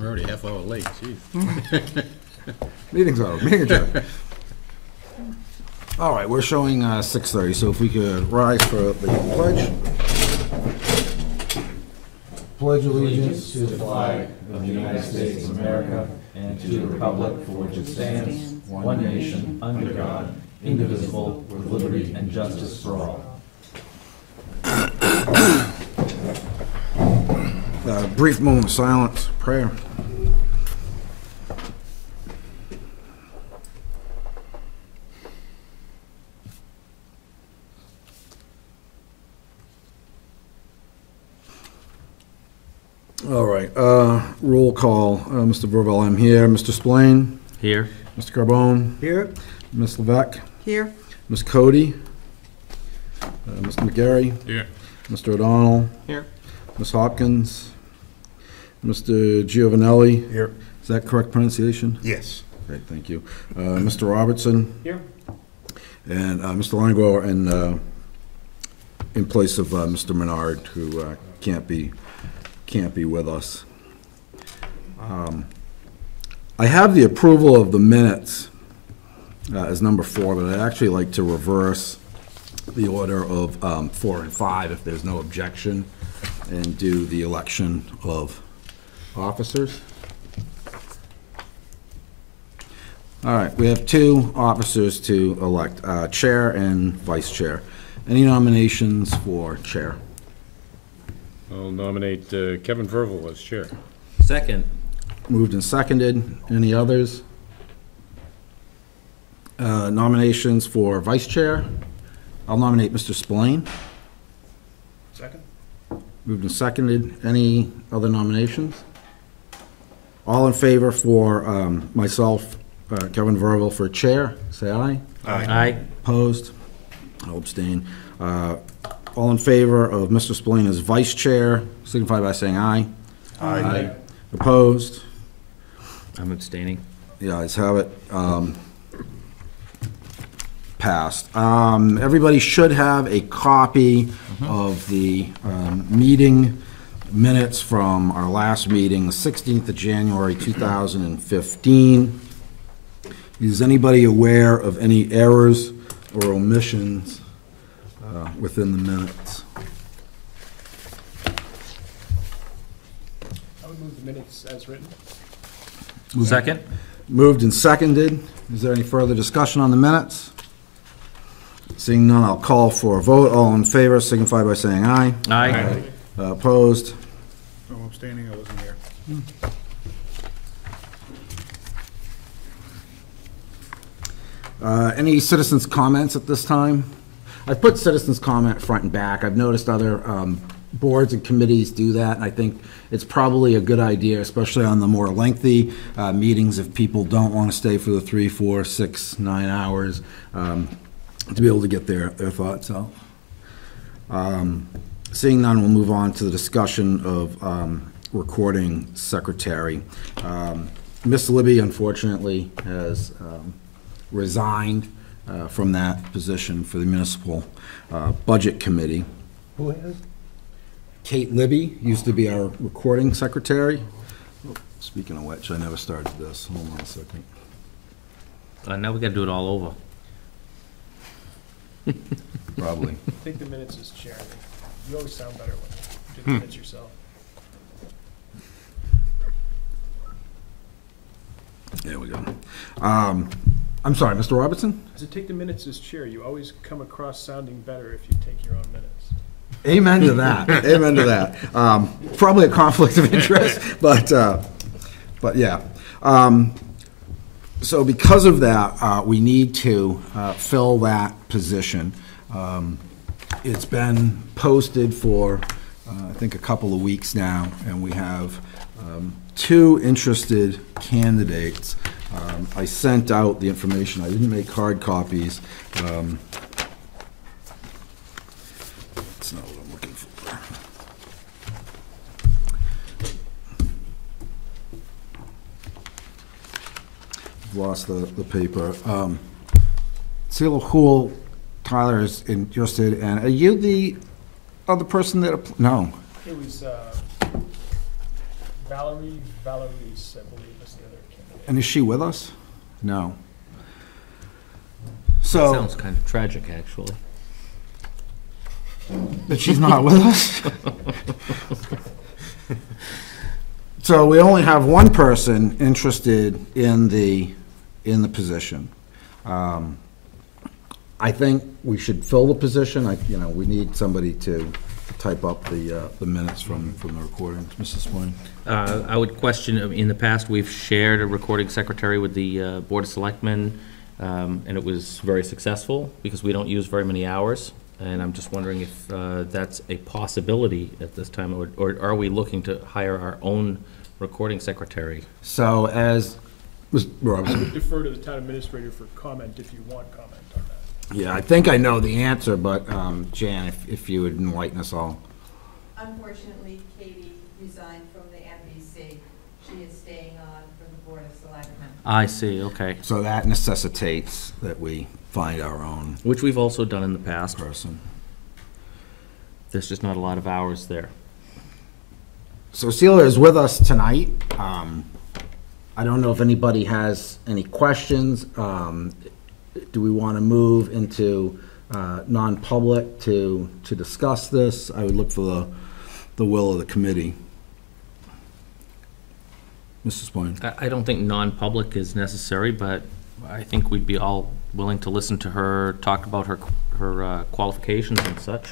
We're already half hour late, jeez. Meeting's over. Meeting adjourned. All right, we're showing 6:30, so if we could rise for the pledge. Pledge allegiance to the flag of the United States of America and to the republic for which it stands, one nation, under God, indivisible, with liberty and justice for all. Brief moment of silence, prayer. All right, roll call. Mr. Verville, I'm here. Mr. Splain? Here. Mr. Carbone? Here. Ms. Levesque? Here. Ms. Cody? Mr. McGarry? Here. Mr. O'Donnell? Here. Ms. Hopkins? Mr. Giovanelli? Here. Is that correct pronunciation? Yes. Okay, thank you. Mr. Robertson? Here. And Mr. Langlois in place of Mr. Menard, who can't be with us. I have the approval of the minutes as number 4, but I'd actually like to reverse the order of 4 and 5 if there's no objection, and do the election of officers. All right, we have 2 officers to elect, chair and vice chair. Any nominations for chair? I'll nominate Kevin Verville as chair. Second. Moved and seconded. Any others? Nominations for vice chair? I'll nominate Mr. Spillane. Second. Moved and seconded. Any other nominations? All in favor for myself, Kevin Verville, for chair, say aye. Aye. Opposed? I'll abstain. All in favor of Mr. Spillane as vice chair, signify by saying aye. Aye. Opposed? I'm abstaining. The ayes have it. Passed. Everybody should have a copy of the meeting minutes from our last meeting, the 16th of January, 2015. Is anybody aware of any errors or omissions within the minutes? I would move the minutes as written. Second. Moved and seconded. Is there any further discussion on the minutes? Seeing none, I'll call for a vote. All in favor signify by saying aye. Aye. Opposed? I'm abstaining, I wasn't here. Any citizens' comments at this time? I've put citizens' comment front and back. I've noticed other boards and committees do that, and I think it's probably a good idea, especially on the more lengthy meetings, if people don't want to stay for the 3, 4, 6, 9 hours, to be able to get their thoughts out. Seeing none, we'll move on to the discussion of recording secretary. Miss Libby, unfortunately, has resigned from that position for the Municipal Budget Committee. Who has? Kate Libby used to be our recording secretary. Oh, speaking of which, I never started this. Hold on a second. Now we gotta do it all over. Probably. Take the minutes as chair. You always sound better when you do the minutes yourself. There we go. I'm sorry, Mr. Robertson? So take the minutes as chair. You always come across sounding better if you take your own minutes. Amen to that. Amen to that. Probably a conflict of interest, but yeah. So because of that, we need to fill that position. It's been posted for, I think, a couple of weeks now, and we have 2 interested candidates. I sent out the information. I didn't make hard copies. That's not what I'm looking for. I've lost the paper. Seal Hool, Tyler is interested, and are you the other person that, no? It was Valerie Valerice, I believe, is the other candidate. And is she with us? No. So, Sounds kind of tragic, actually. that she's not with us? So we only have one person interested in the position. I think we should fill the position. We need somebody to type up the minutes from the recordings. Mrs. Swain? I would question, in the past, we've shared a recording secretary with the Board of Selectmen, and it was very successful because we don't use very many hours. And I'm just wondering if that's a possibility at this time, or are we looking to hire our own recording secretary? So as, Ms. I Robinson? would defer to the town administrator for comment if you want comment on that. Yeah, I think I know the answer, but Jan, if you would enlighten us all. Unfortunately, Katie resigned from the NBC. She is staying on for the Board of Selectmen. I see, okay. So that necessitates that we find our own Which we've also done in the past. person. There's just not a lot of hours there. So Celia is with us tonight. I don't know if anybody has any questions. Do we want to move into non-public to discuss this? I would look for the will of the committee. Mrs. Boyne? I don't think non-public is necessary, but I think we'd be all willing to listen to her, talk about her qualifications and such.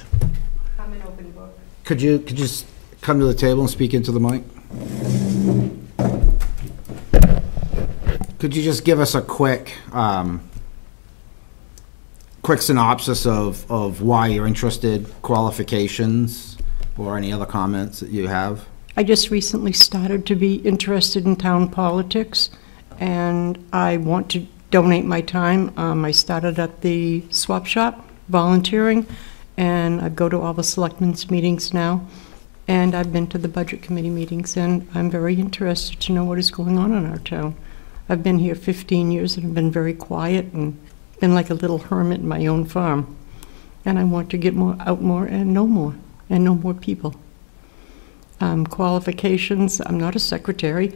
I'm an open book. Could you just come to the table and speak into the mic? Could you just give us a quick synopsis of why you're interested, qualifications, or any other comments that you have? I just recently started to be interested in town politics, and I want to donate my time. I started at the swap shop volunteering, and I go to all the selectmen's meetings now, and I've been to the budget committee meetings, and I'm very interested to know what is going on in our town. I've been here 15 years and have been very quiet and been like a little hermit in my own farm, and I want to get out more and know more people. Qualifications, I'm not a secretary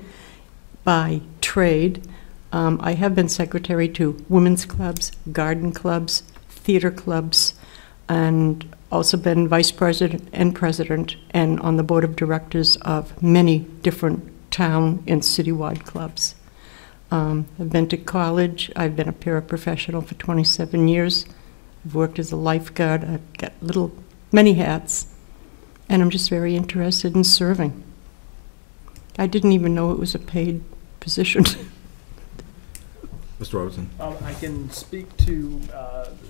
by trade. I have been secretary to women's clubs, garden clubs, theater clubs, and also been vice president and president and on the board of directors of many different town and citywide clubs. I've been to college. I've been a paraprofessional for 27 years. I've worked as a lifeguard. I've got many hats, and I'm just very interested in serving. I didn't even know it was a paid position. Mr. Robertson? I can speak to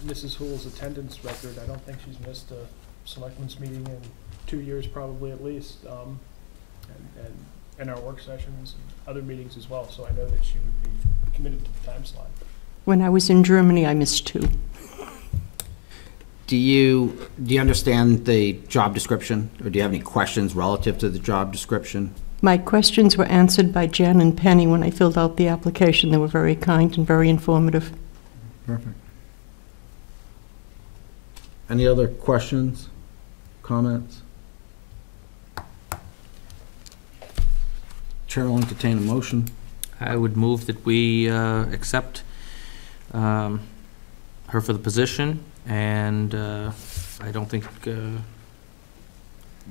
Mrs. Hoole's attendance record. I don't think she's missed a selectmen's meeting in 2 years, probably at least, and our work sessions and other meetings as well. So I know that she would be committed to the time slot. When I was in Germany, I missed 2. Do you understand the job description, or do you have any questions relative to the job description? My questions were answered by Jen and Penny when I filled out the application. They were very kind and very informative. Perfect. Any other questions, comments? Chair will entertain a motion. I would move that we accept her for the position, and I don't think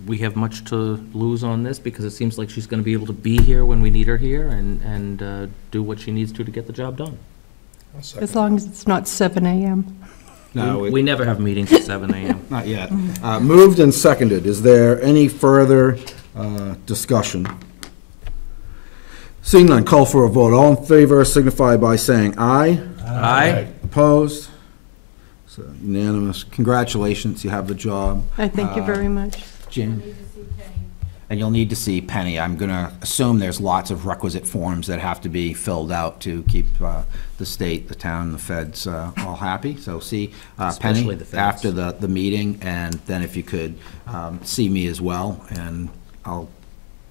we have much to lose on this, because it seems like she's going to be able to be here when we need her here and do what she needs to get the job done. As long as it's not 7 a.m. No, We never have meetings at 7 a.m. not yet. Moved and seconded. Is there any further discussion? Seeing none, call for a vote. All in favor signify by saying aye. Aye. Opposed? So unanimous. Congratulations, you have the job. I thank you very much. Jan? Need to see Penny. And you'll need to see Penny. I'm going to assume there's lots of requisite forms that have to be filled out to keep the state, the town, the feds all happy. So see Penny Especially the feds. after the meeting, and then if you could see me as well, and I'll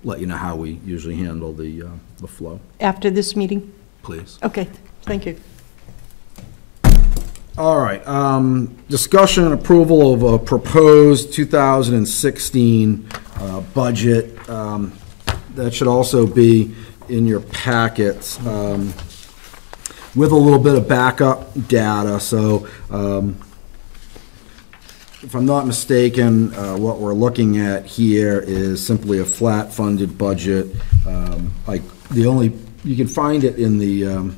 let you know how we usually handle the flow, After this meeting? please. Okay, thank you. All right, discussion and approval of a proposed 2016 budget. that should also be in your packets, with a little bit of backup data. So, if I'm not mistaken, what we're looking at here is simply a flat funded budget. You can find it in the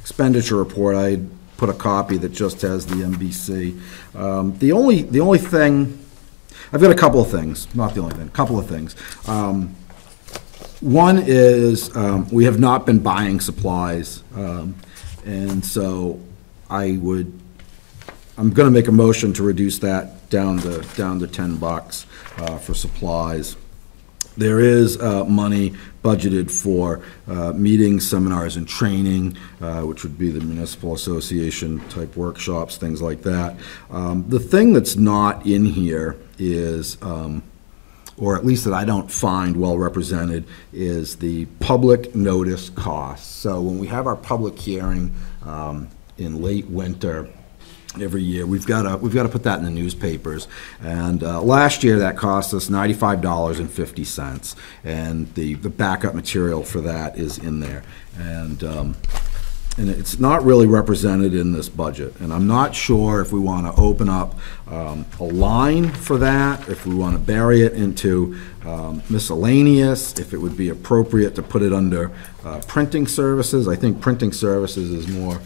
expenditure report. I put a copy that just has the MBC. The only thing, I've got a couple of things, not the only thing, a couple of things. One is, we have not been buying supplies, and so I'm gonna make a motion to reduce that down to $10 for supplies. There is money budgeted for meetings, seminars, and training, which would be the Municipal Association type workshops, things like that. The thing that's not in here is, or at least that I don't find well represented, is the public notice costs. So when we have our public hearing in late winter, every year, we've got to put that in the newspapers. And last year, that cost us $95.50, and the backup material for that is in there. And it's not really represented in this budget. And I'm not sure if we want to open up a line for that, if we want to bury it into miscellaneous, if it would be appropriate to put it under printing services. I think printing services is more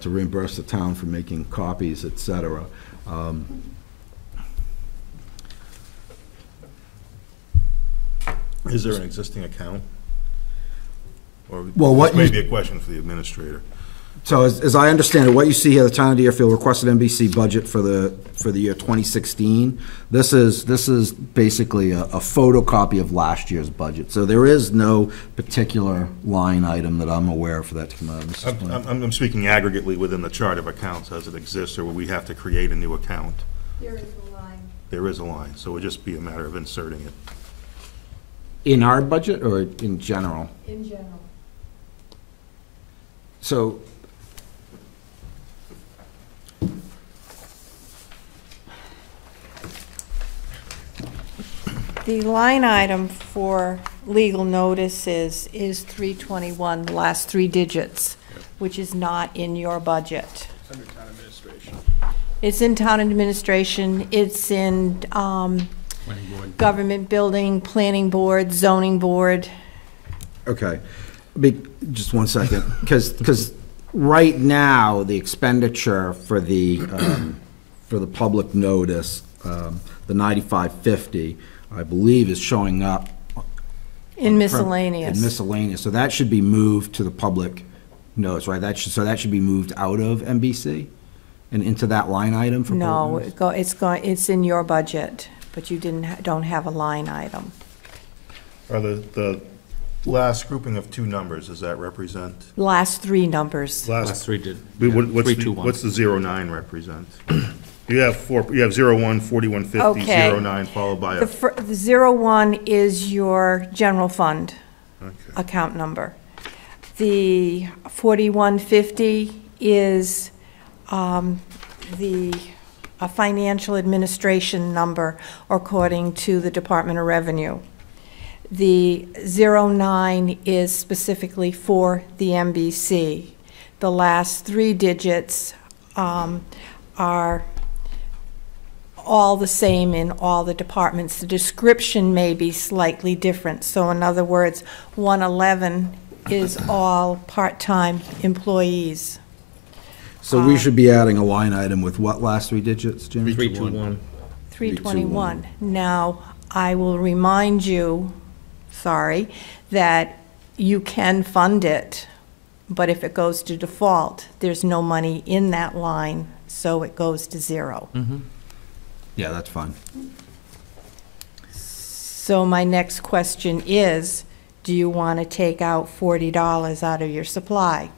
to reimburse the town for making copies, et cetera. Is there an existing account? Or Well, what this may you- be a question for the administrator. So as I understand it, what you see here, the town of Deerfield requested NBC budget for the year 2016. This is basically a photocopy of last year's budget. So there is no particular line item that I'm aware of for that to come out of. Mrs. Flynn. I'm speaking aggregately within the chart of accounts as it exists, or will we have to create a new account? There is a line. There is a line, so it would just be a matter of inserting it. In our budget or in general? In general. So, The line item for legal notices is 321, the last three digits, which is not in your budget. It's under town administration. It's in town administration, it's in government building, planning board, zoning board. okay, just one second, because right now, the expenditure for the public notice, the 9550, I believe is showing up. In miscellaneous. In miscellaneous, so that should be moved to the public notice, right? So that should be moved out of NBC and into that line item for public No, notice? it's in your budget, but you don't have a line item. Are the last grouping of two numbers, does that represent? Last three numbers. Last three did. What's 321. what's the 09 represent? You have 01, 4150, Okay. 09, followed by a, The 01 is your general fund okay. account number. The 4150 is a financial administration number according to the Department of Revenue. The 09 is specifically for the MBC. The last three digits are all the same in all the departments. The description may be slightly different. So in other words, 111 is all part-time employees. So we should be adding a line item with what last three digits, Jim? 321. 321. Now, I will remind you, that you can fund it, but if it goes to default, there's no money in that line, so it goes to zero. Yeah, that's fine. So my next question is, do you want to take out $40 out of your supply?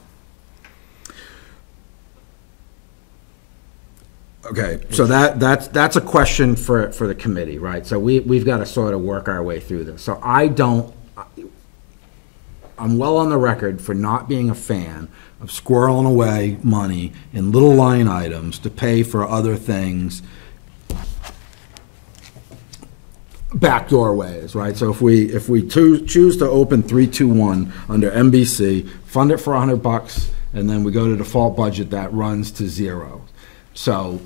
Okay, so that's a question for the committee, right? So we've got to sort of work our way through this. So I'm well on the record for not being a fan of squirreling away money in little line items to pay for other things. backdoor ways, right? So if we choose to open 321 under MBC, fund it for $100, and then we go to default budget, that runs to zero. So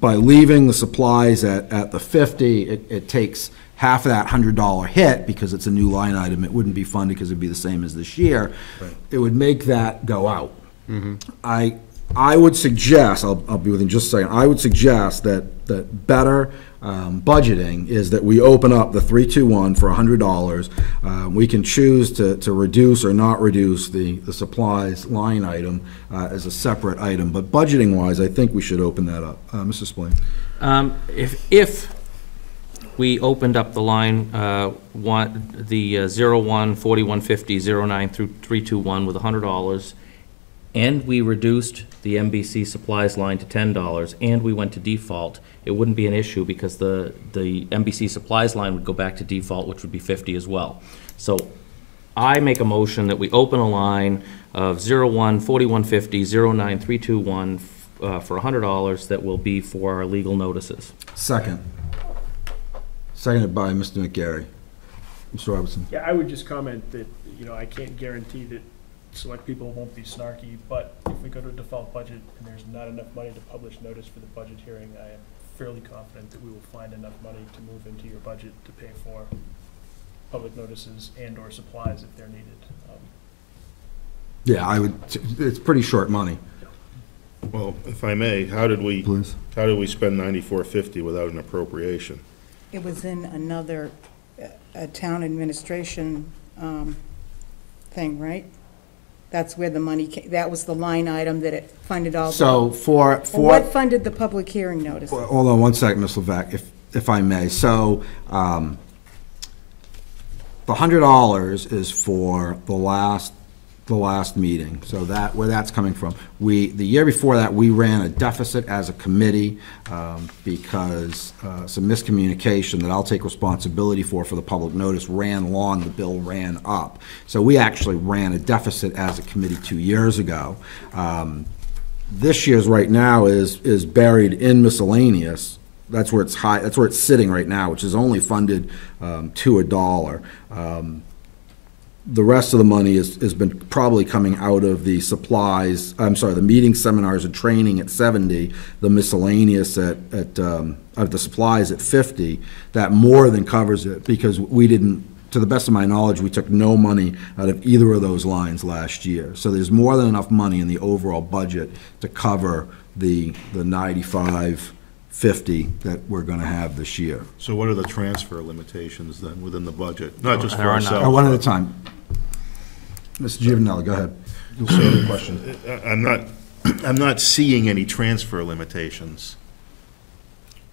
by leaving the supplies at the 50, it takes half of that $100 hit because it's a new line item. It wouldn't be funded because it'd be the same as this year. Right. It would make that go out. I would suggest, I'll be within just a second, I would suggest that better budgeting is that we open up the 321 for $100. We can choose to reduce or not reduce the supplies line item as a separate item, but budgeting-wise, I think we should open that up. Mr. Spillane? If we opened up the line, the 01, 4150, 09 through 321 with $100, and we reduced the MBC supplies line to $10, and we went to default, it wouldn't be an issue because the MBC supplies line would go back to default, which would be 50 as well. So I make a motion that we open a line of 01, 4150, 09, 321 for $100 that will be for our legal notices. Second. Seconded by Mr. McGarry. Mr. Robertson? Yeah, I would just comment that, I can't guarantee that select people won't be snarky, but if we go to a default budget and there's not enough money to publish notice for the budget hearing, I am fairly confident that we will find enough money to move into your budget to pay for public notices and/or supplies if they're needed. Yeah, it's pretty short money. Well, if I may, how did we Please. spend $94.50 without an appropriation? It was in another, a town administration thing, right? That's where the money came, that was the line item that it funded all the. So Well, what funded the public hearing notice? Hold on one second, Ms. Levesque, if I may. So, the $100 is for the last meeting, so where that's coming from. The year before that, we ran a deficit as a committee because some miscommunication that I'll take responsibility for the public notice ran long, the bill ran up. So we actually ran a deficit as a committee 2 years ago. This year's right now is buried in miscellaneous. That's where it's high, that's where it's sitting right now, which is only funded to $1. The rest of the money has been probably coming out of the supplies, the meeting, seminars, and training at 70, the miscellaneous at the supplies at 50. That more than covers it because we didn't, to the best of my knowledge, we took no money out of either of those lines last year. So there's more than enough money in the overall budget to cover the 95.50 that we're going to have this year. So what are the transfer limitations then within the budget? Not just for There are none. ourselves. One at a time. Mr. Giovanelli, go ahead. So, question. I'm not seeing any transfer limitations.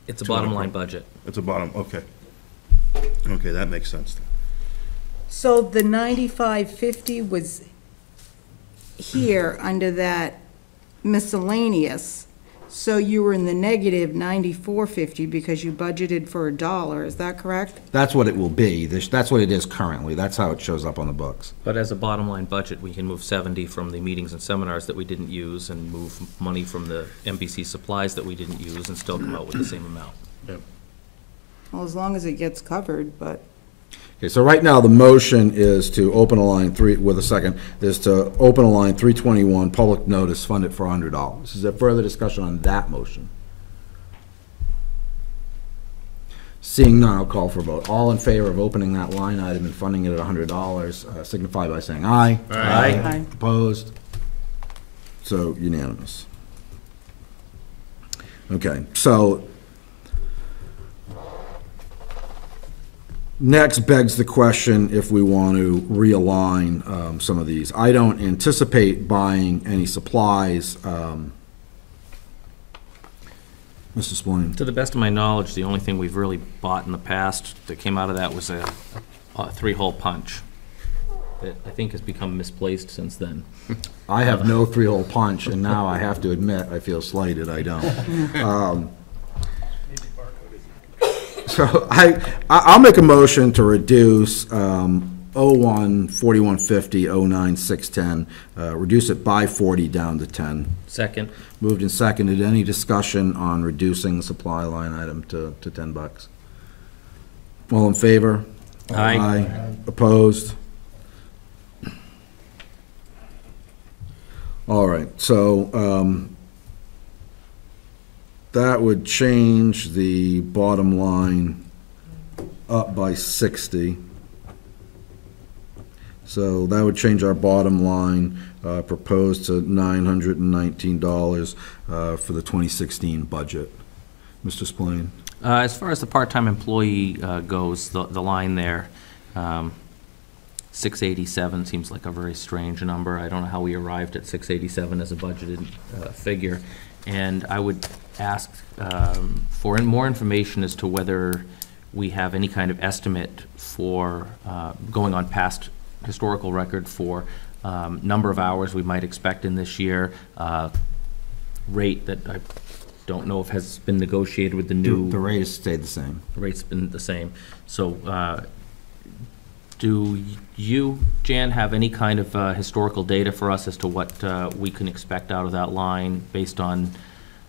It's a bottom line budget. It's a bottom, okay. Okay, that makes sense then. So the 9550 was here under that miscellaneous, so you were in the negative 9450 because you budgeted for $1, is that correct? That's what it will be. That's what it is currently. That's how it shows up on the books. But as a bottom line budget, we can move 70 from the meetings and seminars that we didn't use and move money from the MBC supplies that we didn't use and still come out with the same amount. Well, as long as it gets covered, but. Okay, so right now, the motion is to open a line is to open a line 321, public notice, fund it for $100. Is there further discussion on that motion? Seeing none, I'll call for a vote. All in favor of opening that line item and funding it at $100, signify by saying aye. Aye. Opposed? So unanimous. Okay, so next begs the question if we want to realign some of these. I don't anticipate buying any supplies. Mr. Spillane. To the best of my knowledge, the only thing we've really bought in the past that came out of that was a 3-hole punch that I think has become misplaced since then. I have no 3-hole punch, and now I have to admit, I feel slighted, I don't. So I'll make a motion to reduce 01, 4150, 09, 610, reduce it by 40 down to 10. Second. Moved and seconded. Any discussion on reducing the supply line item to $10? All in favor? Aye. Opposed? All right, so that would change the bottom line up by 60. So that would change our bottom line, proposed to $919 for the 2016 budget. Mr. Spillane? As far as the part-time employee goes, the line there, 687 seems like a very strange number. I don't know how we arrived at 687 as a budgeted figure. And I would ask for more information as to whether we have any kind of estimate for going on past historical record for number of hours we might expect in this year, rate that I don't know if has been negotiated with the new. The rate has stayed the same. The rate's been the same. So do you, Jan, have any kind of historical data for us as to what we can expect out of that line based on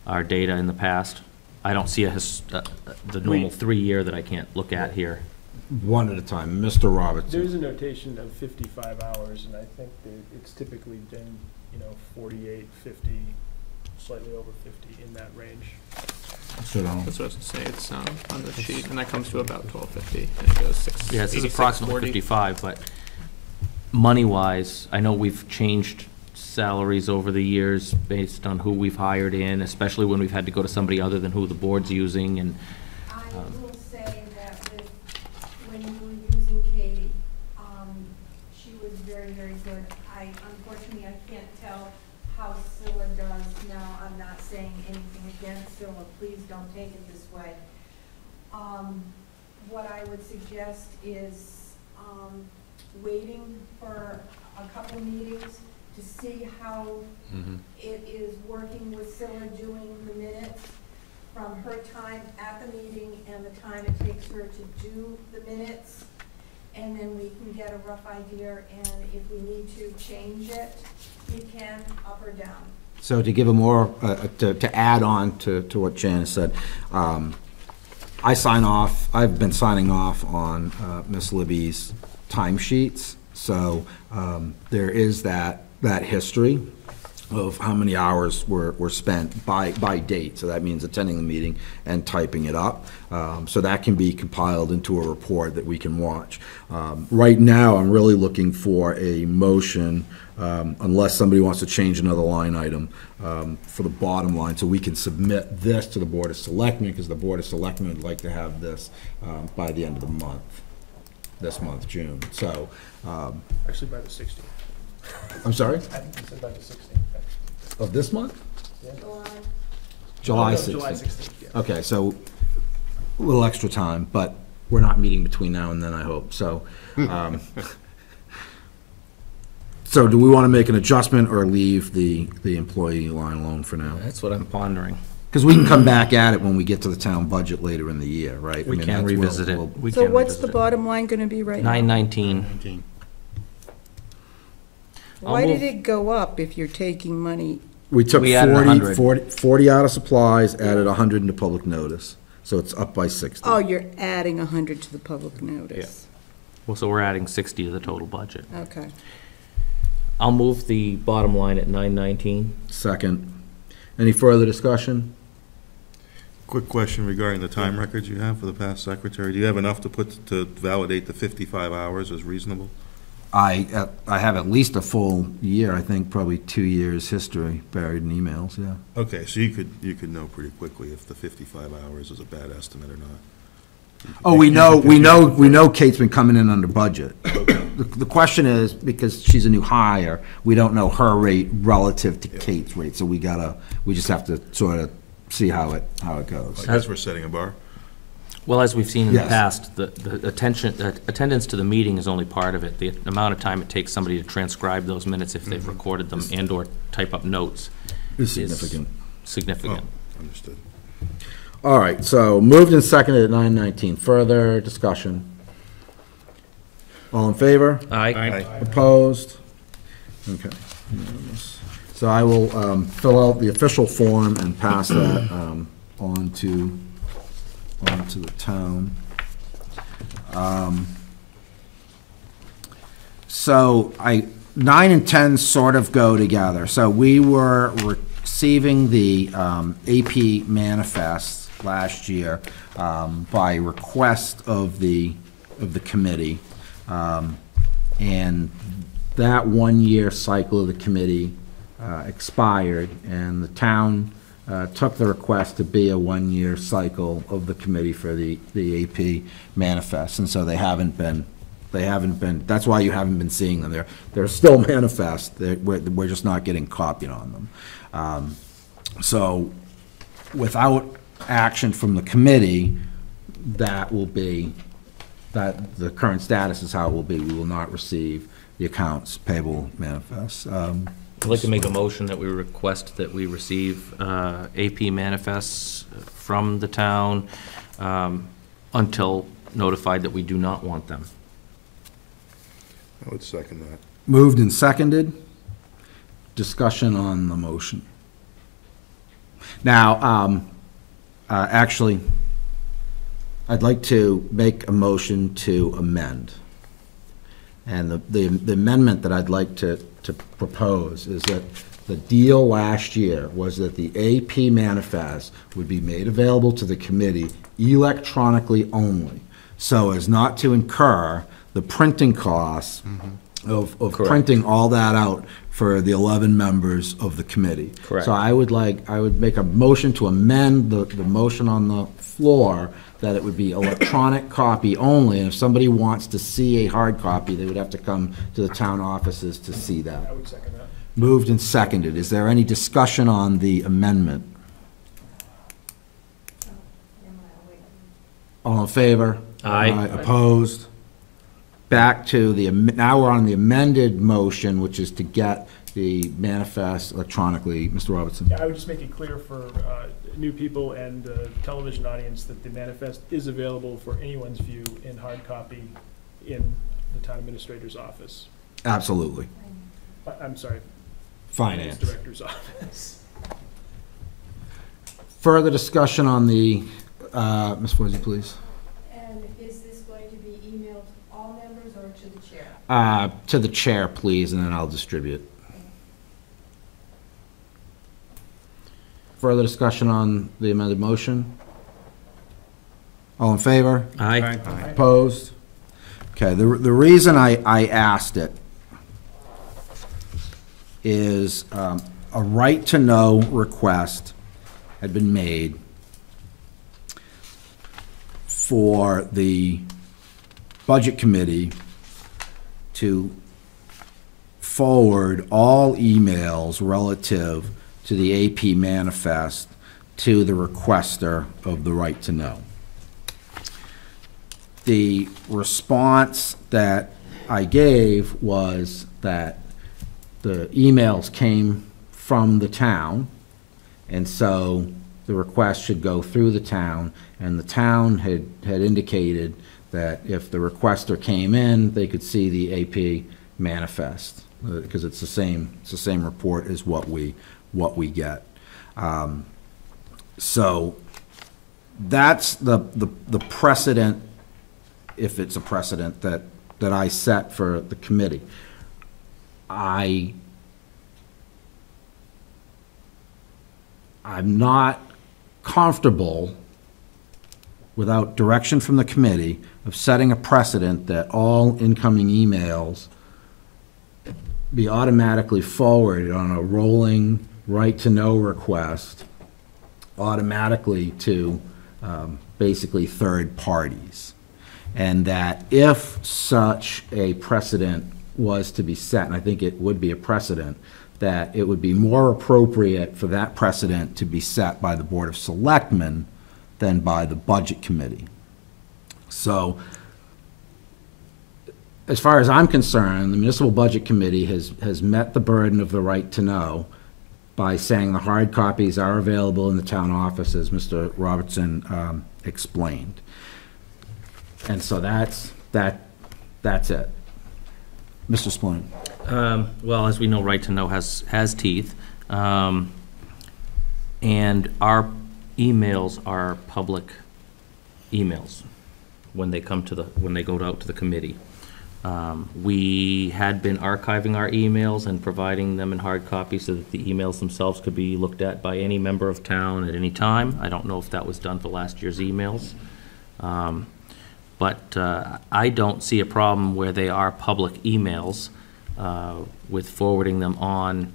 our data in the past? I don't see the normal 3-year that I can't look at here. One at a time. Mr. Robertson. There's a notation of 55 hours, and I think that it's typically been, 48, 50, slightly over 50, in that range. Mr. Donald. That's what I was gonna say, it's on the sheet, and that comes to about 1250, and it goes 6. Yeah, this is approximately 55, but money-wise, I know we've changed salaries over the years based on who we've hired in, especially when we've had to go to somebody other than who the board's using, and I will say that when you were using Katie, she was very, very good. Unfortunately, I can't tell how Scylla does now. I'm not saying anything against Scylla. Please don't take it this way. What I would suggest is waiting for a couple meetings to see how it is working with Scylla doing the minutes from her time at the meeting and the time it takes her to do the minutes. And then we can get a rough idea, and if we need to change it, we can, up or down. So to give a more, to add on to what Janice said, I've been signing off on Miss Libby's timesheets. So there is that history of how many hours were spent by date. So that means attending the meeting and typing it up. So that can be compiled into a report that we can watch. Right now, I'm really looking for a motion, unless somebody wants to change another line item, for the bottom line, so we can submit this to the Board of Selectmen, because the Board of Selectmen would like to have this by the end of the month, this month, June. So, Actually, by the 16th. I'm sorry? I think it said by the 16th. Of this month? Yeah. July No, 16th. July 16th, yeah. Okay, so a little extra time, but we're not meeting between now and then, I hope. So, so do we want to make an adjustment or leave the employee line alone for now? that's what I'm pondering. Because we can come back at it when we get to the town budget later in the year, right? We can revisit it. We So can what's the revisit it. bottom line gonna be right now? 919. Why I'll did move- it go up if you're taking money? We took We added 100. 40 out of supplies, added 100 into public notice, so it's up by 60. Oh, you're adding 100 to the public notice. Well, so we're adding 60 to the total budget. Okay. I'll move the bottom line at 919. Second. Any further discussion? Quick question regarding the time records you have for the past secretary. Do you have enough to validate the 55 hours as reasonable? I have at least a full year, I think, probably 2 years' history buried in emails, yeah. Okay, so you could know pretty quickly if the 55 hours is a bad estimate or not. Oh, we know Kate's been coming in under budget. The question is, because she's a new hire, we don't know her rate relative to Kate's rate, so we just have to sort of see how it goes. I guess we're setting a bar. Well, as we've seen in the Yes. past, the attendance to the meeting is only part of it. The amount of time it takes somebody to transcribe those minutes if they've recorded them and/or type up notes It's is significant. significant. Oh, understood. All right, so moved and seconded at 9:19. Further discussion? All in favor? Aye. Opposed? Okay. Unanimous. So I will fill out the official form and pass that on to the town. So 9 and 10 sort of go together. So we were receiving the AP manifests last year by request of the committee. And that one-year cycle of the committee expired, and the town took the request to be a one-year cycle of the committee for the AP manifests, and so they haven't been, that's why you haven't been seeing them. They're still manifest, we're just not getting copied on them. So without action from the committee, that will be, that the current status is how it will be. We will not receive the accounts payable manifests. I'd like to make a motion that we request that we receive AP manifests from the town until notified that we do not want them. I would second that. Moved and seconded. Discussion on the motion. Now, actually, I'd like to make a motion to amend. And the amendment that I'd like to propose is that the deal last year was that the AP manifest would be made available to the committee electronically only, so as not to incur the printing costs of printing all that out for the 11 members of the committee. Correct. So I would make a motion to amend the motion on the floor that it would be electronic copy only, and if somebody wants to see a hard copy, they would have to come to the town offices to see that. I would second that. Moved and seconded. Is there any discussion on the amendment? All in favor? Aye. Opposed? Back to the, now we're on the amended motion, which is to get the manifest electronically. Mr. Robertson? Yeah, I would just make it clear for new people and television audience that the manifest is available for anyone's view in hard copy in the town administrator's office. Absolutely. I'm sorry, Finance. director's office. Further discussion on the, Ms. Forsy, please. And is this going to be emailed to all members or to the chair? To the chair, please, and then I'll distribute. Further discussion on the amended motion? All in favor? Aye. Opposed? Okay, the reason I asked it is a right-to-know request had been made for the Budget Committee to forward all emails relative to the AP manifest to the requester of the right to know. The response that I gave was that the emails came from the town, and so the request should go through the town, and the town had indicated that if the requester came in, they could see the AP manifest, because it's the same report as what we get. So that's the precedent, if it's a precedent, that I set for the committee. I'm not comfortable, without direction from the committee, of setting a precedent that all incoming emails be automatically forwarded on a rolling right-to-know request automatically to basically third parties. And that if such a precedent was to be set, and I think it would be a precedent, that it would be more appropriate for that precedent to be set by the Board of Selectmen than by the Budget Committee. So, as far as I'm concerned, the Municipal Budget Committee has met the burden of the right to know by saying the hard copies are available in the town office, as Mr. Robertson explained. And so that's it. Mr. Spillane. Well, as we know, right to know has teeth. And our emails are public emails. when they come to when they go out to the committee. We had been archiving our emails and providing them in hard copy so that the emails themselves could be looked at by any member of town at any time. I don't know if that was done for last year's emails. But I don't see a problem where they are public emails with forwarding them on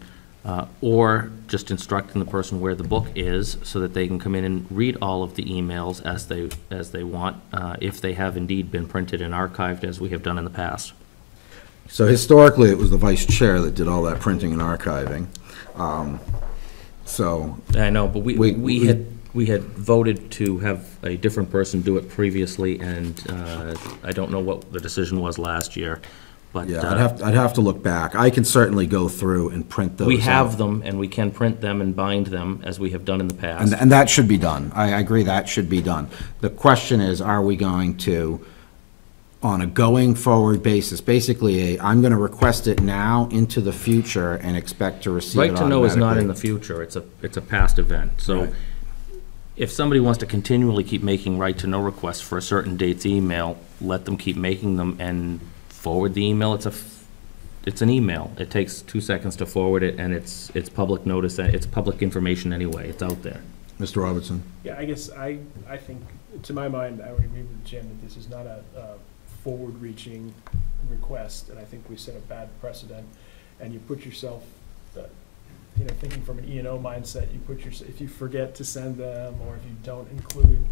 or just instructing the person where the book is so that they can come in and read all of the emails as they want, if they have indeed been printed and archived as we have done in the past. So historically, it was the vice chair that did all that printing and archiving. So, I know, but we had voted to have a different person do it previously, and I don't know what the decision was last year, but. yeah, I'd have to look back. I can certainly go through and print those We have out. them, and we can print them and bind them, as we have done in the past. And that should be done. I agree, that should be done. The question is, are we going to, on a going forward basis, basically, I'm gonna request it now into the future and expect to receive it Right to know is not in automatically? the future, it's a past event. So Right. if somebody wants to continually keep making right to know requests for a certain date's email, let them keep making them and forward the email. It's an email. It takes 2 seconds to forward it, and it's public notice, it's public information anyway, it's out there. Mr. Robertson? Yeah, I guess I think, to my mind, I would agree with Jim that this is not a forward-reaching request, and I think we set a bad precedent. And you put yourself, thinking from an E&O mindset, if you forget to send them, or if you don't include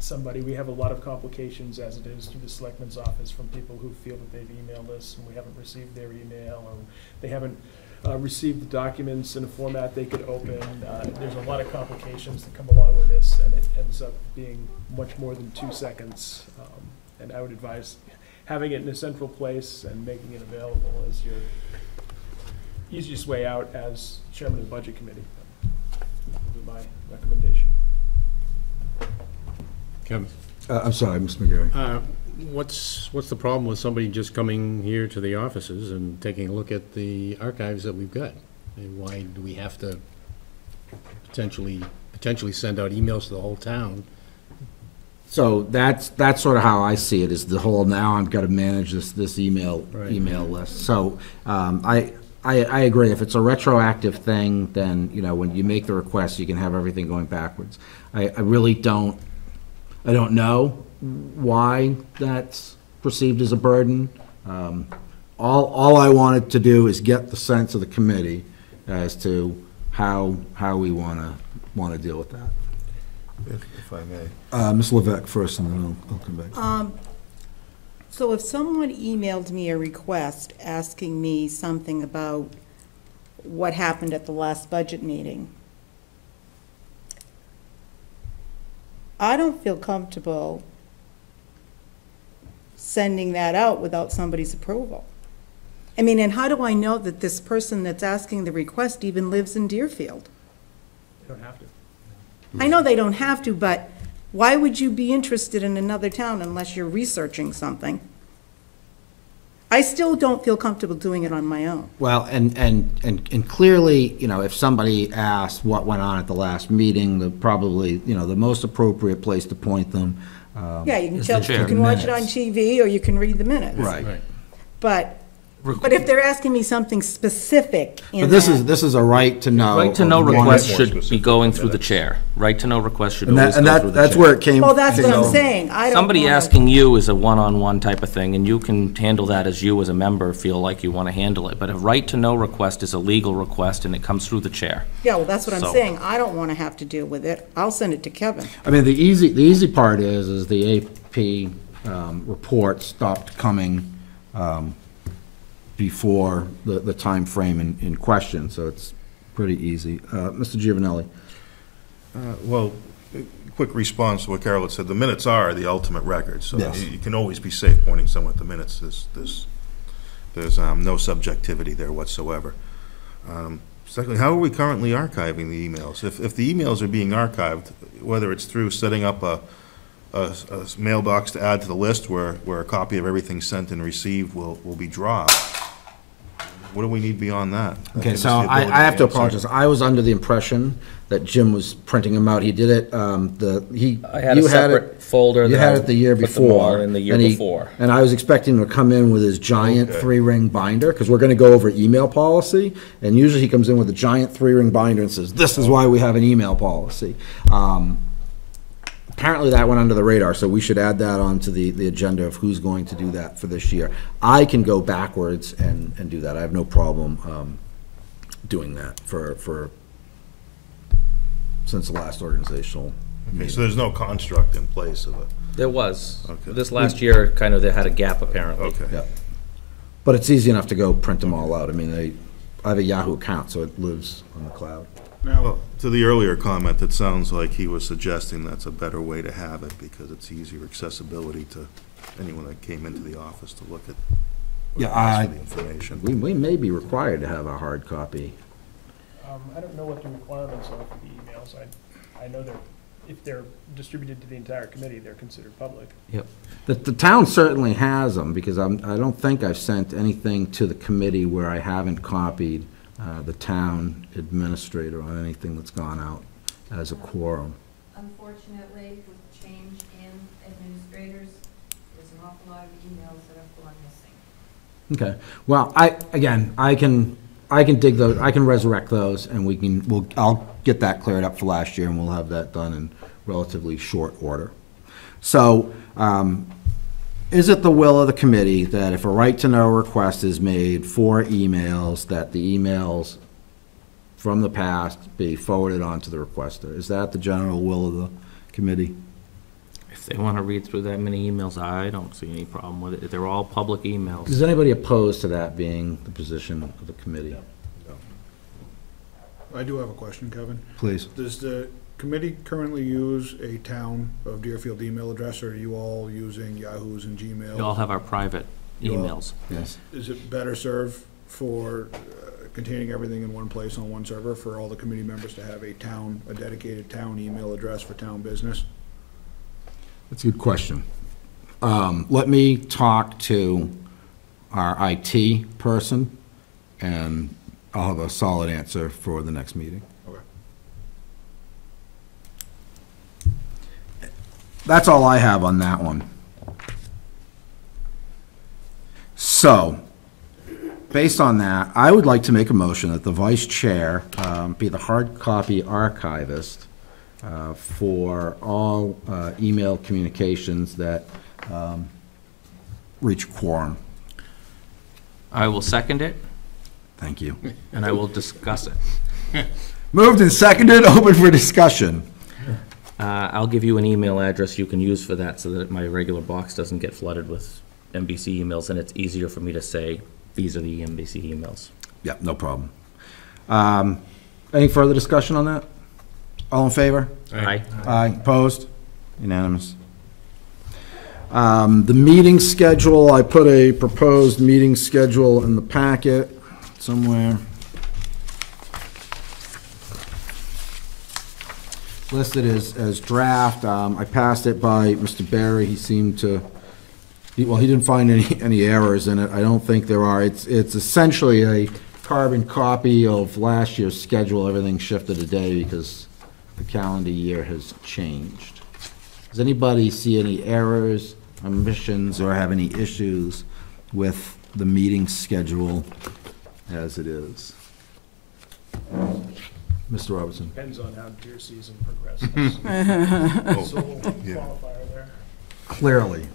somebody, we have a lot of complications as it is through the selectman's office from people who feel that they've emailed us and we haven't received their email, or they haven't received the documents in a format they could open. There's a lot of complications that come along with this, and it ends up being much more than 2 seconds. And I would advise having it in a central place and making it available as your easiest way out as chairman of the budget committee. That would be my recommendation. Kevin? I'm sorry, Mr. McGarry. What's the problem with somebody just coming here to the offices and taking a look at the archives that we've got? And why do we have to potentially send out emails to the whole town? So that's sort of how I see it, is the whole, now I've got to manage this email list. So I agree. If it's a retroactive thing, then, when you make the request, you can have everything going backwards. I really don't know why that's perceived as a burden. All I wanted to do is get the sense of the committee as to how we want to deal with that. If I may. Ms. Levesque first, and then I'll come back. So if someone emailed me a request asking me something about what happened at the last budget meeting, I don't feel comfortable sending that out without somebody's approval. I mean, and how do I know that this person that's asking the request even lives in Deerfield? You don't have to. I know they don't have to, but why would you be interested in another town unless you're researching something? I still don't feel comfortable doing it on my own. Well, and clearly, if somebody asked what went on at the last meeting, probably, the most appropriate place to point them. Yeah, you can It's the tell, chair. you can watch it on TV or you can read the minutes. Right. But if they're asking me something specific in But that. this is a right to know. Right to know of one- request more should be specific. going through the chair. Right to know request should And always go through the chair. that's where it came. Well, that's what I'm so- saying. I don't Somebody wanna- asking you is a one-on-one type of thing, and you can handle that as you, as a member, feel like you want to handle it. But a right-to-know request is a legal request, and it comes through the chair. Yeah, well, that's what I'm So- saying. I don't want to have to deal with it. I'll send it to Kevin. I mean, the easy part is the AP report stopped coming before the time frame in question, so it's pretty easy. Mr. Giovanelli? Well, quick response to what Carol had said. The minutes are the ultimate record, so Yes. you can always be safe pointing someone at the minutes. There's no subjectivity there whatsoever. Secondly, how are we currently archiving the emails? If the emails are being archived, whether it's through setting up a mailbox to add to the list where a copy of everything sent and received will be dropped, What do we need beyond that? That Okay, gives so us the ability I have to answer. apologize. I was under the impression that Jim was printing them out. He did it, I had a separate folder. You that had I it the year put them all before. in the year and he- before. And I was expecting him to come in with his giant Okay. 3-ring binder, because we're gonna go over email policy, and usually he comes in with a giant 3-ring binder and says, this is why we have an email policy. Apparently that went under the radar, so we should add that onto the agenda of who's going to do that for this year. I can go backwards and do that. I have no problem doing that since the last organizational Okay, meeting. so there's no construct in place of it. There was. Okay. This last year, kind of, they had a gap apparently. Okay. Yeah. But it's easy enough to go print them all out. I mean, I have a Yahoo account, so it lives on the cloud. Now, Well, to the earlier comment, it sounds like he was suggesting that's a better way to have it because it's easier accessibility to anyone that came into the office to look at. or Yeah, ask for the information. We may be required to have a hard copy. I don't know what the requirements are for the emails. I know if they're distributed to the entire committee, they're considered public. Yep. The town certainly has them, because I don't think I've sent anything to the committee where I haven't copied the town administrator on anything that's gone out as a quorum. Unfortunately, with change in administrators, there's an awful lot of emails that have gone missing. Okay, well, I can dig those, I can resurrect those, and I'll get that cleared up for last year, and we'll have that done in relatively short order. So, is it the will of the committee that if a right-to-know request is made for emails, that the emails from the past be forwarded on to the requester? Is that the general will of the committee? If they want to read through that many emails, I don't see any problem with it. They're all public emails. Is anybody opposed to that being the position of the committee? I do have a question, Kevin. Please. Does the committee currently use a town of Deerfield email address, or are you all using Yahoos and Gmails? We all have our private You all- emails. Yes. Is it better served for containing everything in one place on one server for all the committee members to have a dedicated town email address for town business? That's a good question. Let me talk to our IT person, and I'll have a solid answer for the next meeting. Okay. That's all I have on that one. So, based on that, I would like to make a motion that the vice chair be the hard copy archivist for all email communications that reach quorum. I will second it, Thank you. and I will discuss it. Moved and seconded, open for discussion. I'll give you an email address you can use for that so that my regular box doesn't get flooded with NBC emails, and it's easier for me to say, these are the NBC emails. Yeah, no problem. Any further discussion on that? All in favor? Aye. Aye, opposed? Unanimous. The meeting schedule, I put a proposed meeting schedule in the packet somewhere. Listed as draft. I passed it by Mr. Barry. He seemed to, he didn't find any errors in it. I don't think there are. It's essentially a carbon copy of last year's schedule. Everything shifted a day because the calendar year has changed. Does anybody see any errors, omissions, or have any issues with the meeting schedule as it is? Mr. Robertson? Depends on how deer season progresses. Oh, Sole yeah. qualifier there. Clearly.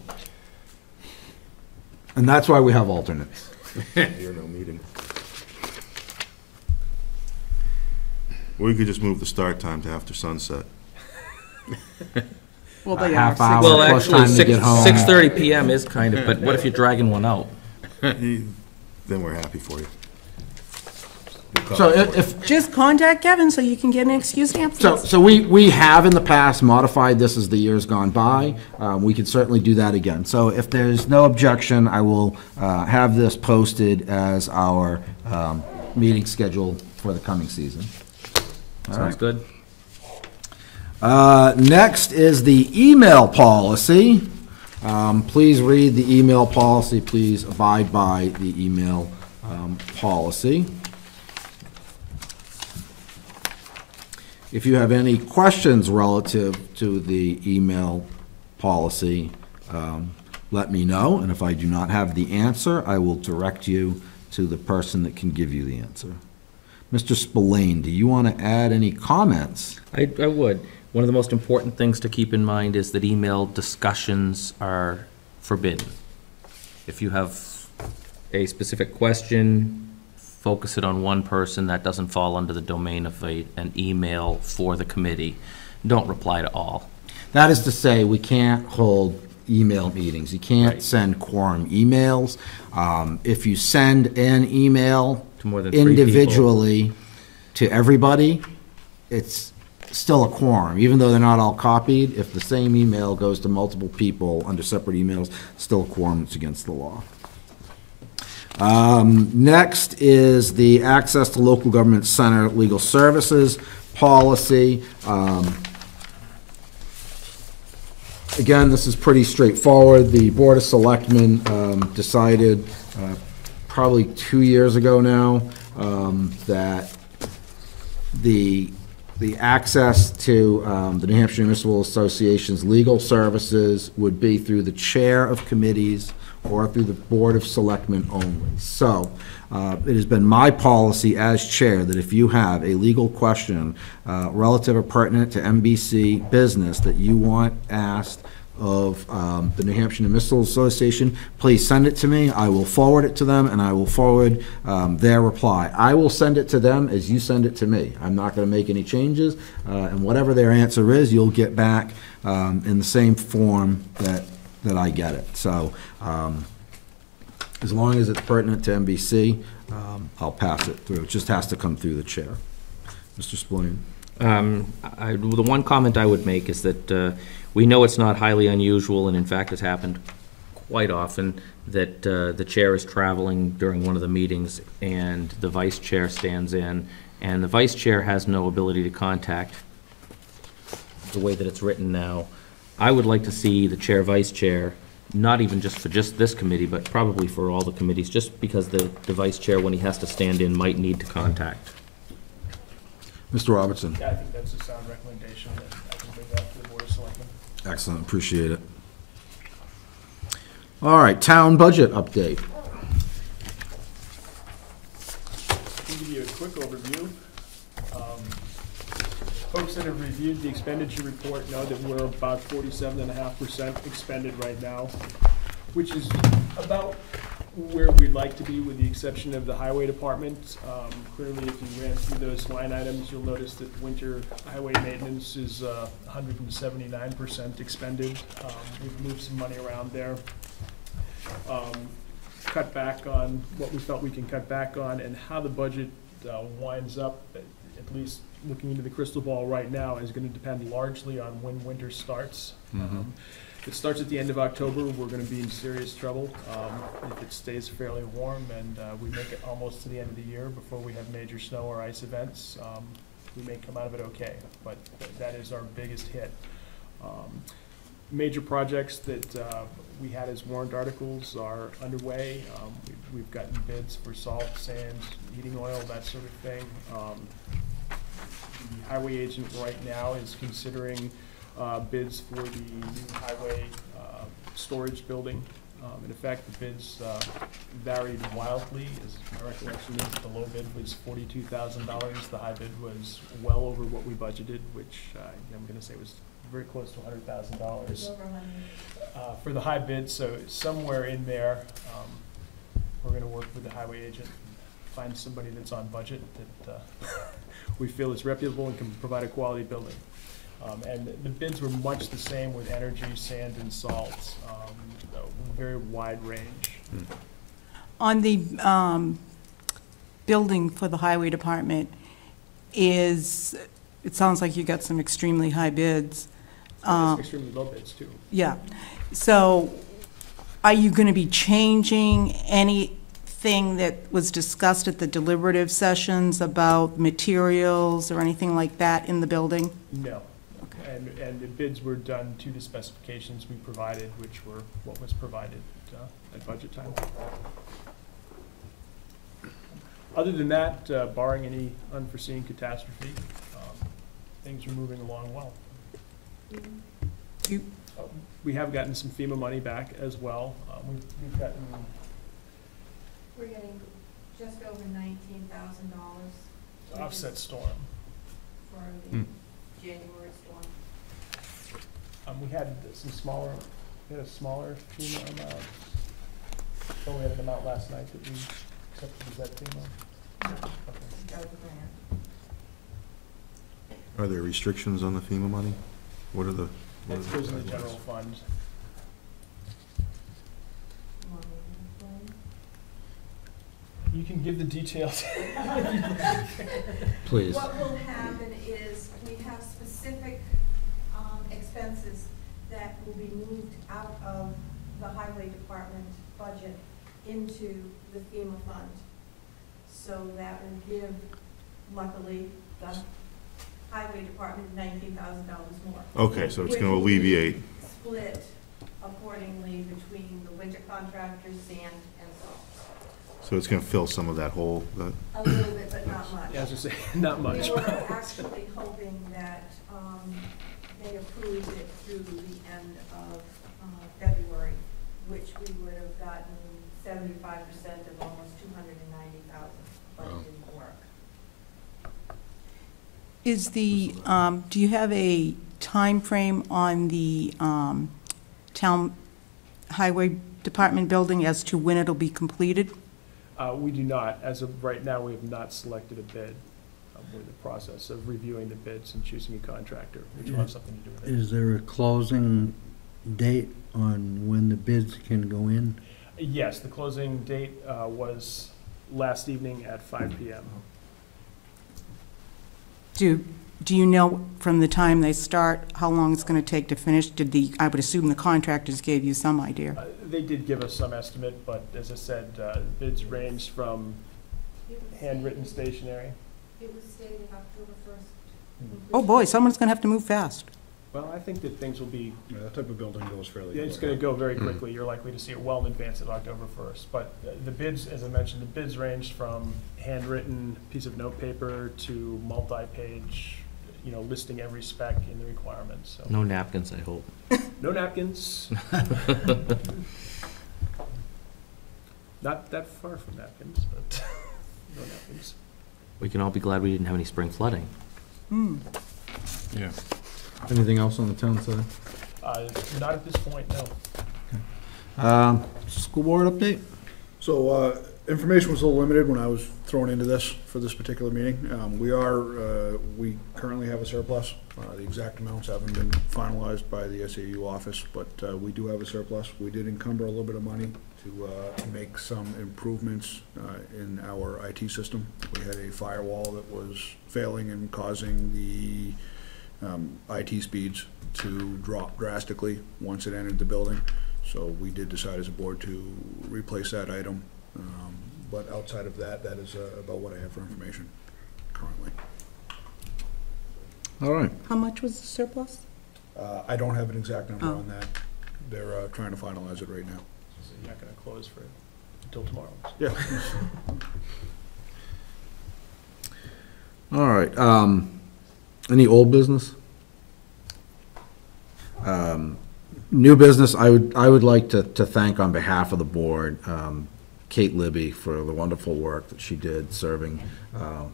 And that's why we have alternates. You're no meeting. Or you could just move the start time to after sunset. Well, A they half are hour. six- Well, plus actually, time to get home. 6:30 PM is kind of, but what if you're dragging one out? Then we're happy for you. So if, Just contact Kevin so you can get an excused absence. so we have in the past modified this as the years gone by. We could certainly do that again. So if there's no objection, I will have this posted as our meeting schedule for the coming season. All Sounds right. good? Next is the email policy. Please read the email policy. Please abide by the email policy. If you have any questions relative to the email policy, let me know, and if I do not have the answer, I will direct you to the person that can give you the answer. Mr. Spillane, do you want to add any comments? I would. One of the most important things to keep in mind is that email discussions are forbidden. If you have a specific question, focus it on one person. That doesn't fall under the domain of an email for the committee. Don't reply to all. That is to say, we can't hold email meetings. You can't Right. send quorum emails. If you send an email To more than 3 people. individually to everybody, it's still a quorum, even though they're not all copied. If the same email goes to multiple people under separate emails, still a quorum. It's against the law. Next is the access to local government center legal services policy. Again, this is pretty straightforward. The Board of Selectmen decided probably 2 years ago now that the access to the New Hampshire Municipal Association's legal services would be through the chair of committees or through the Board of Selectmen only. So it has been my policy as chair that if you have a legal question relative or pertinent to MBC business that you want asked of the New Hampshire Municipal Association, please send it to me. I will forward it to them, and I will forward their reply. I will send it to them as you send it to me. I'm not going to make any changes, and whatever their answer is, you'll get back in the same form that I get it. So as long as it's pertinent to MBC, I'll pass it through. It just has to come through the chair. Mr. Spillane. The one comment I would make is that we know it's not highly unusual, and in fact, it's happened quite often, that the chair is traveling during one of the meetings and the vice chair stands in, and the vice chair has no ability to contact the way that it's written now. I would like to see the chair, vice chair, not even just for just this committee, but probably for all the committees, just because the vice chair, when he has to stand in, might need to contact. Mr. Robertson. Yeah, I think that's a sound recommendation that I can bring back to the Board of Selectmen. Excellent, appreciate it. All right, town budget update. I'll give you a quick overview. Folks that have reviewed the expenditure report know that we're about 47.5% expended right now, which is about where we'd like to be, with the exception of the highway department. Clearly, if you ran through those line items, you'll notice that winter highway maintenance is 179% expended. We've moved some money around there. Cut back on what we felt we can cut back on, and how the budget winds up, at least looking into the crystal ball right now, is going to depend largely on when winter starts. If it starts at the end of October, we're going to be in serious trouble. If it stays fairly warm and we make it almost to the end of the year before we have major snow or ice events, we may come out of it okay, but that is our biggest hit. Major projects that we had as warrant articles are underway. We've gotten bids for salt, sand, heating oil, that sort of thing. The highway agent right now is considering bids for the new highway storage building. In effect, the bids varied wildly. As my recollection is, the low bid was $42,000. The high bid was well over what we budgeted, which I'm going to say was very close to $100,000 for the high bid. So somewhere in there, we're going to work with the highway agent, find somebody that's on budget that we feel is reputable and can provide a quality building. And the bids were much the same with energy, sand, and salt, a very wide range. On the building for the highway department, it sounds like you got some extremely high bids. Extremely low bids, too. Yeah. So are you going to be changing anything that was discussed at the deliberative sessions about materials or anything like that in the building? No. And the bids were done to the specifications we provided, which were what was provided at budget time. Other than that, barring any unforeseen catastrophe, things are moving along well. You- We have gotten some FEMA money back as well. We've gotten, We're getting just over $19,000 offset storm. for the January storm. We had some smaller, we had a smaller FEMA amount. So we had an amount last night that we accepted, is that FEMA? Okay. That was a grant. Are there restrictions on the FEMA money? What are the? what are That the goes in the guidelines? general fund. You want me to explain? You can give the details. Please. What will happen is, we have specific expenses that will be moved out of the highway department budget into the FEMA fund. So that will give, luckily, the highway department $19,000 more. Okay, so it's gonna Which will be alleviate, Split accordingly between the winter contractors, sand and salt. so it's gonna fill some of that hole, that, A little bit, but not much. Yeah, I was just saying, not much. We were actually hoping that they approved it through the end of February, which we would have gotten 75% of almost 290,000, but it didn't work. Is the, do you have a time frame on the town highway department building as to when it'll be completed? We do not. As of right now, we have not selected a bid. We're in the process of reviewing the bids and choosing a contractor, which will have something to do with it. Is there a closing date on when the bids can go in? Yes, the closing date was last evening at 5 PM. Do you know from the time they start, how long it's gonna take to finish? I would assume the contractors gave you some idea. They did give us some estimate, but as I said, bids ranged from It was handwritten stated- stationery. It was stated October 1st. Oh, boy, someone's gonna have to move fast. Well, I think that things will be, Yeah, that type of building goes fairly yeah, quick. it's gonna go very quickly. You're likely to see it well in advance of October 1st. But the bids, as I mentioned, the bids ranged from handwritten piece of note paper to multi-page, listing every spec in the requirements, so. No napkins, I hope. No napkins. Not that far from napkins, but no napkins. We can all be glad we didn't have any spring flooding. Yeah. Anything else on the town side? Not at this point, no. School board update? So, information was a little limited when I was thrown into this for this particular meeting. We currently have a surplus. The exact amounts haven't been finalized by the SAU office, but we do have a surplus. We did encumber a little bit of money to make some improvements in our IT system. We had a firewall that was failing and causing the IT speeds to drop drastically once it entered the building. So we did decide as a board to replace that item. But outside of that, that is about what I have for information currently. All right. How much was the surplus? I don't have an exact number Oh. on that. They're trying to finalize it right now. So you're not gonna close until tomorrow. Yeah. All right, any old business? New business, I would like to thank on behalf of the board, Kate Libby for the wonderful work that she did serving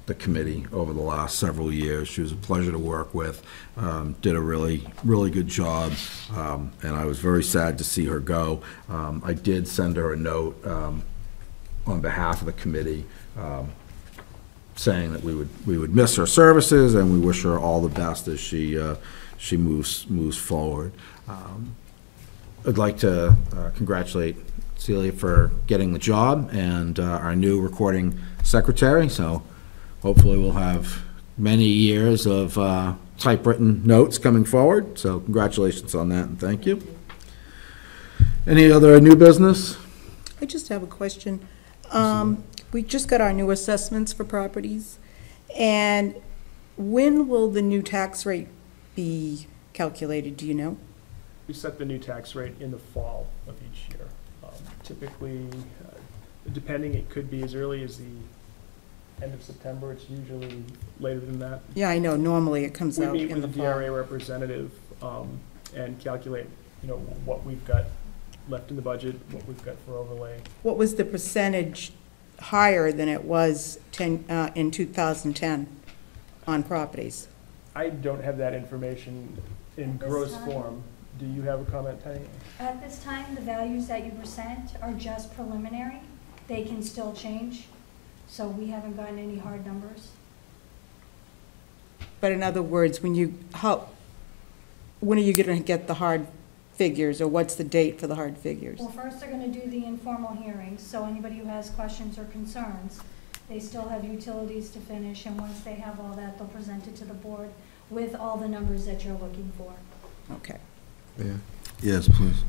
the committee over the last several years. She was a pleasure to work with, did a really, really good job, and I was very sad to see her go. I did send her a note on behalf of the committee, saying that we would miss her services and we wish her all the best as she moves forward. I'd like to congratulate Celia for getting the job and our new recording secretary. So hopefully we'll have many years of typewritten notes coming forward. So congratulations on that and thank you. Any other new business? I just have a question. We just got our new assessments for properties, and when will the new tax rate be calculated, do you know? We set the new tax rate in the fall of each year. Typically, depending, it could be as early as the end of September. It's usually later than that. Yeah, I know, normally it comes We out meet in with the the fall. DRA representative, and calculate, what we've got left in the budget, what we've got for overlay. What was the percentage higher than it was in 2010 on properties? I don't have that information in At this gross time? form. Do you have a comment, Penny? At this time, the values that you present are just preliminary. They can still change, so we haven't gotten any hard numbers. But in other words, when are you gonna get the hard figures, or what's the date for the hard figures? Well, first they're gonna do the informal hearings, so anybody who has questions or concerns, they still have utilities to finish, and once they have all that, they'll present it to the board with all the numbers that you're looking for. Okay. Yeah. Yes, please.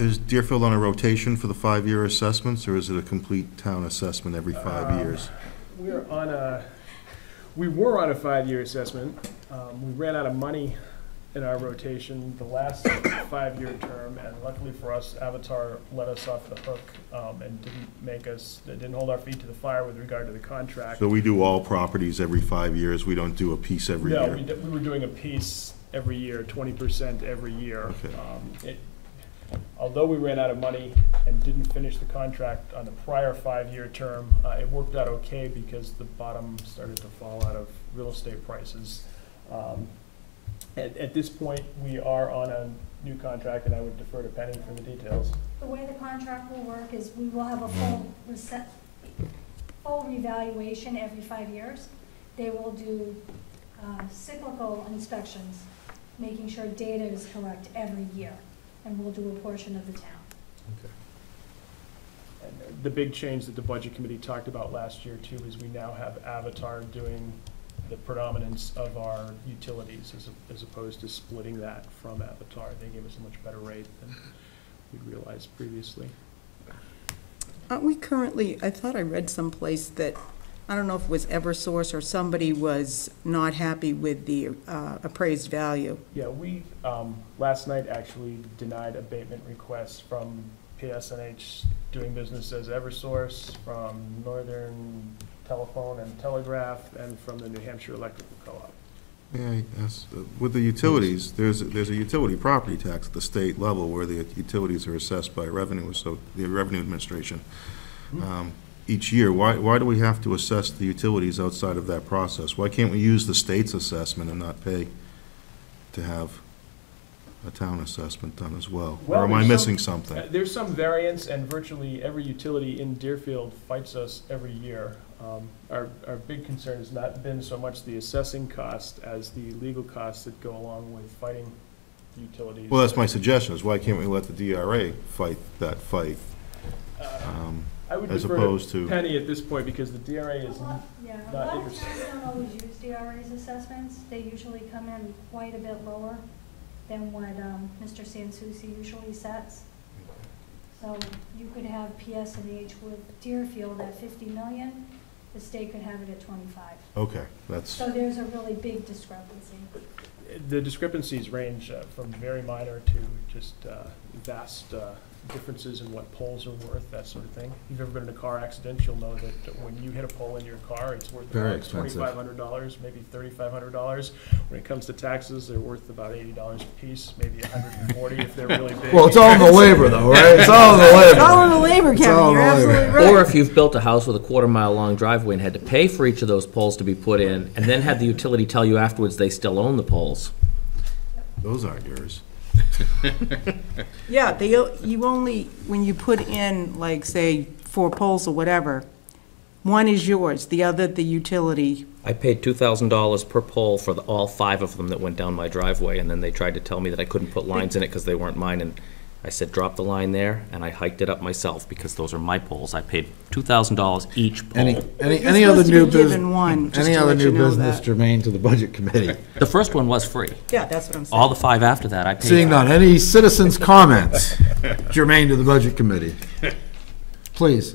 Is Deerfield on a rotation for the 5-year assessments, or is it a complete town assessment every 5 years? We were on a 5-year assessment. We ran out of money in our rotation the last 5-year term, and luckily for us, Avatar let us off the hook, and didn't hold our feet to the fire with regard to the contract. So we do all properties every 5 years, we don't do a piece every No, year? we were doing a piece every year, 20% every year. Okay. Although we ran out of money and didn't finish the contract on the prior 5-year term, it worked out okay because the bottom started to fall out of real estate prices. At this point, we are on a new contract, and I would defer to Penny for the details. The way the contract will work is we will have a full revaluation every 5 years. They will do cyclical inspections, making sure data is correct every year, and we'll do a portion of the town. And the big change that the Budget Committee talked about last year, too, is we now have Avatar doing the predominance of our utilities as opposed to splitting that from Avatar. They gave us a much better rate than we realized previously. Aren't we currently, I thought I read someplace that, I don't know if it was Eversource or somebody was not happy with the appraised value. Yeah, we, last night actually denied abatement requests from PSNH doing business as Eversource, from Northern Telephone and Telegraph, and from the New Hampshire Electrical Co-op. Yeah, yes. With the utilities, there's a utility property tax at the state level where the utilities are assessed by revenue, so the Revenue Administration. Each year, why do we have to assess the utilities outside of that process? Why can't we use the state's assessment and not pay to have a town assessment done as well? Or am I missing something? There's some variance, and virtually every utility in Deerfield fights us every year. Our big concern has not been so much the assessing cost as the legal costs that go along with fighting utilities. Well, that's my suggestion, is why can't we let the DRA fight that fight? I would as defer opposed to to- Penny at this point, because the DRA is A lot not of towns interested. don't always use DRA's assessments. They usually come in quite a bit lower than what Mr. Sansucci usually sets. So you could have PSNH with Deerfield at 50 million, the state could have it at 25. Okay, that's, So there's a really big discrepancy. The discrepancies range from very minor to just vast differences in what poles are worth, that sort of thing. If you've ever been in a car accident, you'll know that when you hit a pole in your car, it's worth Very about expensive. $2,500, maybe $3,500. When it comes to taxes, they're worth about $80 a piece, maybe $140 if they're really big. Well, it's all in the labor though, right? It's all in the labor. It's all in the labor, It's Kevin, all you're in the labor. absolutely right. Or if you've built a house with a 1/4-mile long driveway and had to pay for each of those poles to be put in, and then had the utility tell you afterwards they still own the poles. those aren't yours. Yeah, you only, when you put in, like, say, 4 poles or whatever, one is yours, the other the utility. I paid $2,000 per pole for all 5 of them that went down my driveway, and then they tried to tell me that I couldn't put lines in it because they weren't mine, and I said, drop the line there, and I hiked it up myself because those are my poles. I paid $2,000 each pole. Any You're other supposed to new be business? given one, just Any to other let you new know business that. germane to the Budget Committee? The first one was free. Yeah, that's what I'm saying. All the 5 after that, I paid. Seeing none, any citizens' comments germane to the Budget Committee? Please,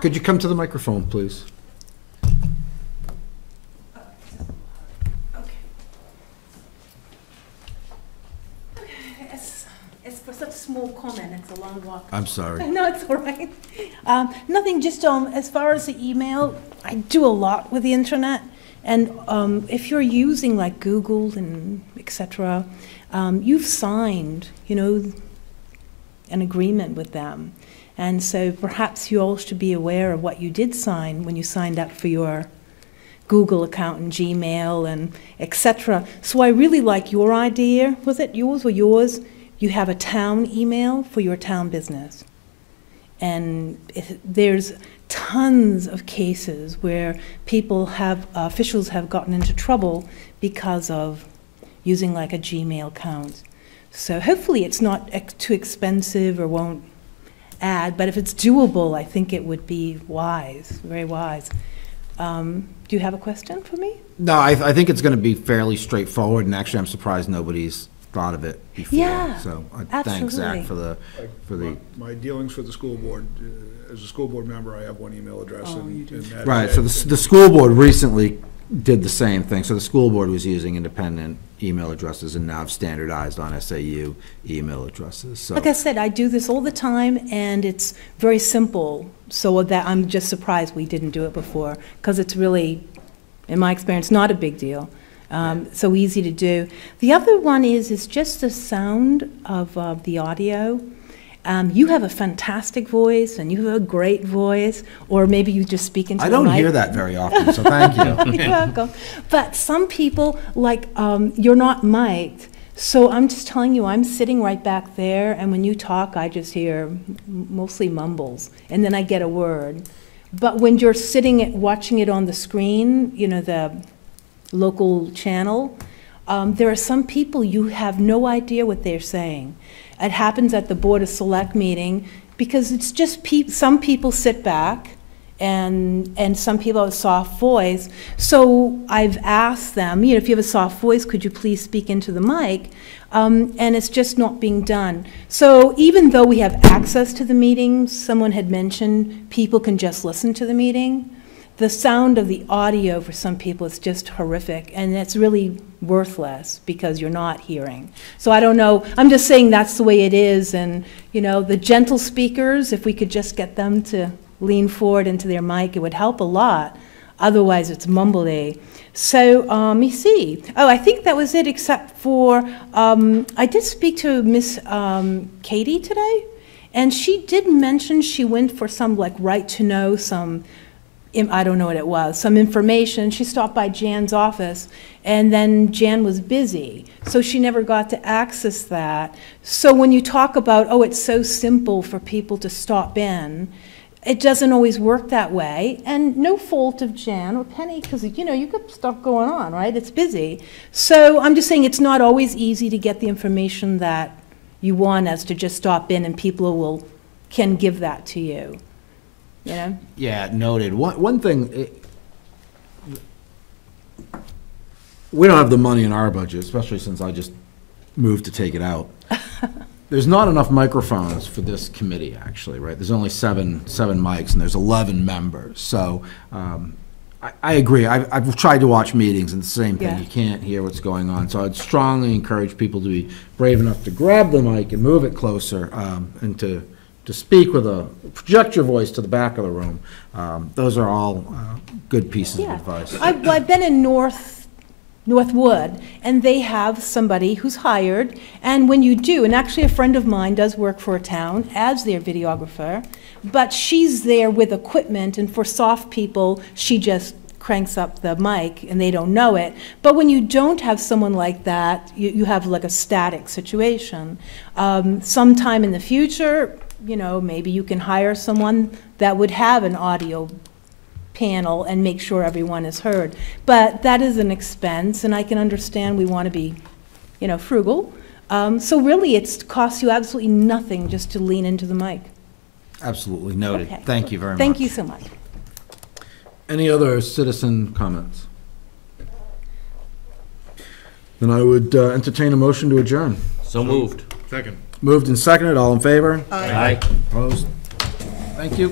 could you come to the microphone, please? It's for such a small comment, it's a long walk. I'm sorry. No, it's all right. Nothing, just as far as the email, I do a lot with the internet. And if you're using like Google and et cetera, you've signed, an agreement with them. And so perhaps you all should be aware of what you did sign when you signed up for your Google account and Gmail and et cetera. So I really like your idea. Was it yours or yours? You have a town email for your town business. And there's tons of cases where officials have gotten into trouble because of using like a Gmail account. So hopefully it's not too expensive or won't add, but if it's doable, I think it would be wise, very wise. Do you have a question for me? No, I think it's going to be fairly straightforward, and actually I'm surprised nobody's thought of it before. Yeah, So absolutely. thanks, Zach, for the. My dealings with the school board, as a school board member, I have one email address. And that Right, is so it. the school board recently did the same thing. So the school board was using independent email addresses and now have standardized on SAU email addresses, so. Like I said, I do this all the time, and it's very simple, so that I'm just surprised we didn't do it before, because it's really, in my experience, not a big deal. So easy to do. The other one is just the sound of the audio. You have a fantastic voice, and you have a great voice, or maybe you just speak into the mic. I don't hear that very often, so thank you. You're welcome. But some people, like, you're not mic'd, so I'm just telling you, I'm sitting right back there, and when you talk, I just hear mostly mumbles, and then I get a word. But when you're sitting watching it on the screen, the local channel, there are some people you have no idea what they're saying. It happens at the Board of Select meeting because it's just some people sit back and some people have a soft voice. So I've asked them, if you have a soft voice, could you please speak into the mic? And it's just not being done. So even though we have access to the meetings, someone had mentioned people can just listen to the meeting. The sound of the audio for some people is just horrific, and it's really worthless because you're not hearing. So I don't know, I'm just saying that's the way it is, and the gentle speakers, if we could just get them to lean forward into their mic, it would help a lot. Otherwise, it's mumbly. So let me see. Oh, I think that was it, except for I did speak to Miss Katie today, and she did mention she went for some right to know, I don't know what it was, some information. She stopped by Jan's office, and then Jan was busy, so she never got to access that. So when you talk about, it's so simple for people to stop in, it doesn't always work that way, and no fault of Jan or Penny, because, you got stuff going on, right? It's busy. So I'm just saying it's not always easy to get the information that you want us to just stop in, and people can give that to you. Yeah, noted. One thing, we don't have the money in our budget, especially since I just moved to take it out. There's not enough microphones for this committee, actually, right? There's only seven mics, and there's 11 members. So I agree. I've tried to watch meetings, and the same thing. Yeah. You can't hear what's going on. So I'd strongly encourage people to be brave enough to grab the mic and move it closer, and to speak project your voice to the back of the room. Those are all good pieces of advice. I've been in Northwood, and they have somebody who's hired, and when you do, and actually a friend of mine does work for a town as their videographer, but she's there with equipment, and for soft people, she just cranks up the mic and they don't know it. But when you don't have someone like that, you have like a static situation. Sometime in the future, maybe you can hire someone that would have an audio panel and make sure everyone is heard. But that is an expense, and I can understand we want to be, frugal. So really, it costs you absolutely nothing just to lean into the mic. Absolutely noted. Okay. Thank you very much. Thank you so much. Any other citizen comments? Then I would entertain a motion to adjourn. So moved. Second. Moved and seconded, all in favor? Aye. Opposed? Thank you.